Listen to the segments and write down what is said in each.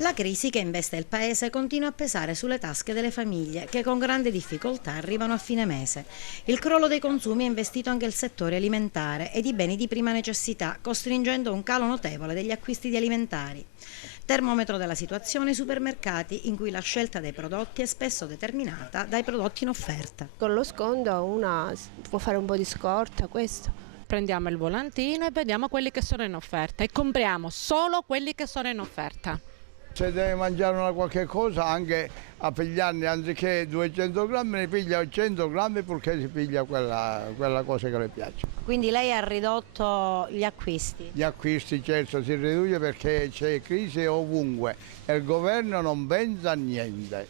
La crisi che investe il paese continua a pesare sulle tasche delle famiglie che con grande difficoltà arrivano a fine mese. Il crollo dei consumi ha investito anche il settore alimentare e di beni di prima necessità, costringendo un calo notevole degli acquisti di alimentari. Termometro della situazione i supermercati, in cui la scelta dei prodotti è spesso determinata dai prodotti in offerta. Con lo sconto una può fare un po' di scorta, questo. Prendiamo il volantino e vediamo quelli che sono in offerta e compriamo solo quelli che sono in offerta. Se deve mangiare una qualche cosa, anche a pigliarne anziché 200 grammi, ne piglia 100 grammi purché si piglia quella cosa che le piace. Quindi lei ha ridotto gli acquisti? Gli acquisti certo si riduce perché c'è crisi ovunque e il governo non pensa a niente.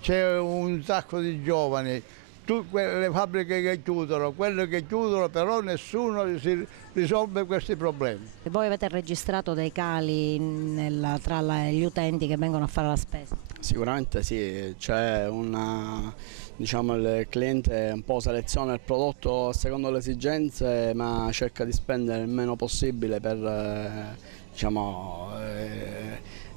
C'è un sacco di giovani, le fabbriche che chiudono, quelle che chiudono, però nessuno si risolve questi problemi. Voi avete registrato dei cali tra gli utenti che vengono a fare la spesa? Sicuramente sì, c'è una, diciamo, il cliente un po' seleziona il prodotto secondo le esigenze, ma cerca di spendere il meno possibile per diciamo,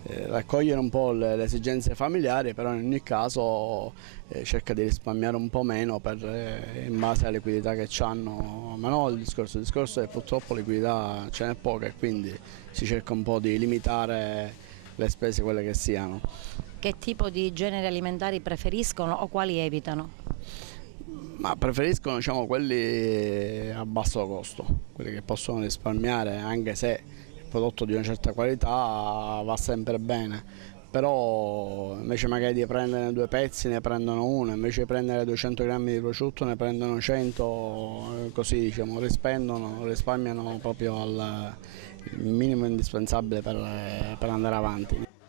raccogliere un po' le esigenze familiari, però in ogni caso cerca di risparmiare un po' meno in base alla liquidità che hanno, ma no, il discorso è che purtroppo liquidità ce n'è poca e quindi si cerca un po' di limitare le spese quelle che siano. Che tipo di generi alimentari preferiscono o quali evitano? Ma preferiscono, diciamo, quelli a basso costo, quelli che possono risparmiare, anche se il prodotto di una certa qualità va sempre bene, però invece magari di prendere due pezzi ne prendono uno, invece di prendere 200 grammi di prosciutto ne prendono 100, così diciamo risparmiano proprio al minimo indispensabile per andare avanti.